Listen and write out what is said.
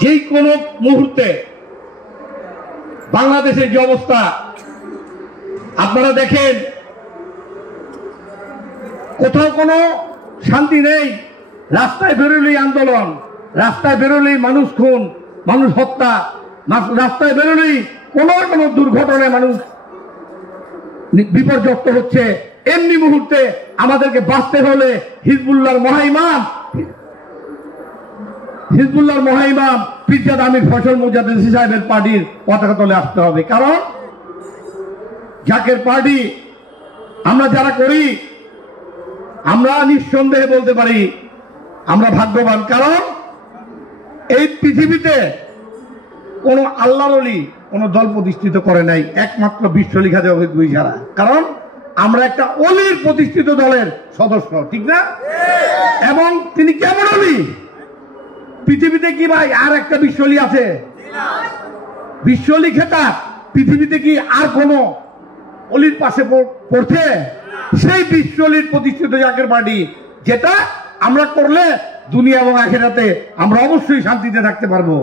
যে কোনো মুহূর্তে বাংলাদেশের যে অবস্থা আপনারা দেখেন, কোথাও কোনো শান্তি নেই। রাস্তায় বেরোলেই আন্দোলন, রাস্তায় বেরোলেই মানুষ খুন, মানুষ হত্যা, রাস্তায় বেরোলেই কোনো কোনো দুর্ঘটনায় মানুষ বিপর্যস্ত হচ্ছে। এমনি মুহূর্তে আমাদেরকে বাঁচতে হলে হিজবুল্লাহর মহাইমাম পিরজাদা আমির ফয়সাল মুজাদ্দেদি সাহেবের পার্টির পতাকা তলে আসতে হবে। কারণ জাকের পার্টি আমরা যারা করি, আমরা নিঃসন্দেহে বলতে পারি আমরা ভাগ্যবান। কারণ এই পৃথিবীতে কোনো আল্লাহর ওলি কোনো দল প্রতিষ্ঠিত করে নাই, একমাত্র বিশ্বলিখা জগৎগুরু ছাড়া। কারণ আমরা একটা অলির প্রতিষ্ঠিত দলের সদস্য, ঠিক না? এবং তিনি কেমন অলি? পৃথিবীতে কি ভাই আর একটা বিশ্বলি আছে? বিশ্বলি খেতাব পৃথিবীতে কি আর কোন অলির পাশে পড়ছে? সেই বিশ্বলির প্রতিষ্ঠিত জাকের পার্টি, যেটা আমরা করলে দুনিয়া এবং আখিরাতে আমরা অবশ্যই শান্তিতে থাকতে পারবো।